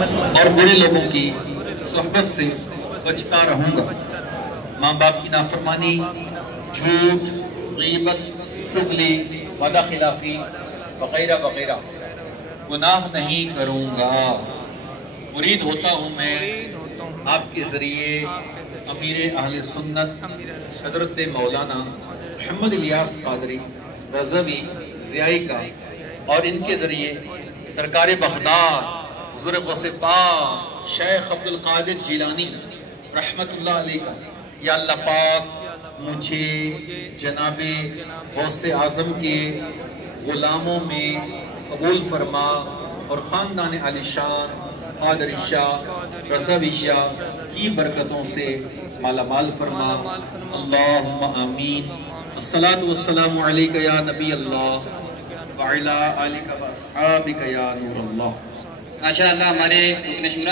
اور برے لوگوں کی صحبت سے بچتا رہوں گا۔ ماں باپ کی نافرمانی، جھوٹ، غیبت، چغلی، وعدہ خلافی وغیرہ وغیرہ گناہ نہیں کروں گا۔ مرید ہوتا ہوں میں آپ کے ذریعے امیر اہل سنت حضرت مولانا محمد الیاس قادری رضوی ضیائی کا، اور ان کے ذریعے سرکار بغداد حضور غوث پاک شیخ عبد القادر جیلانی رحمت اللہ علیہ کا، یا اللہ پاک مجھے جناب غوث اعظم کے غلاموں میں قبول فرما اور خاندان علی شان قادری شاہ رضوی شاہ کی برکتوں سے مالا مال فرما۔ اللہم آمین۔ الصلاة والسلام علیکہ یا نبی اللہ وعلا آلکہ واصحابکہ یا نور اللہ۔ ماشاءاللہ ہمارے رکن شورا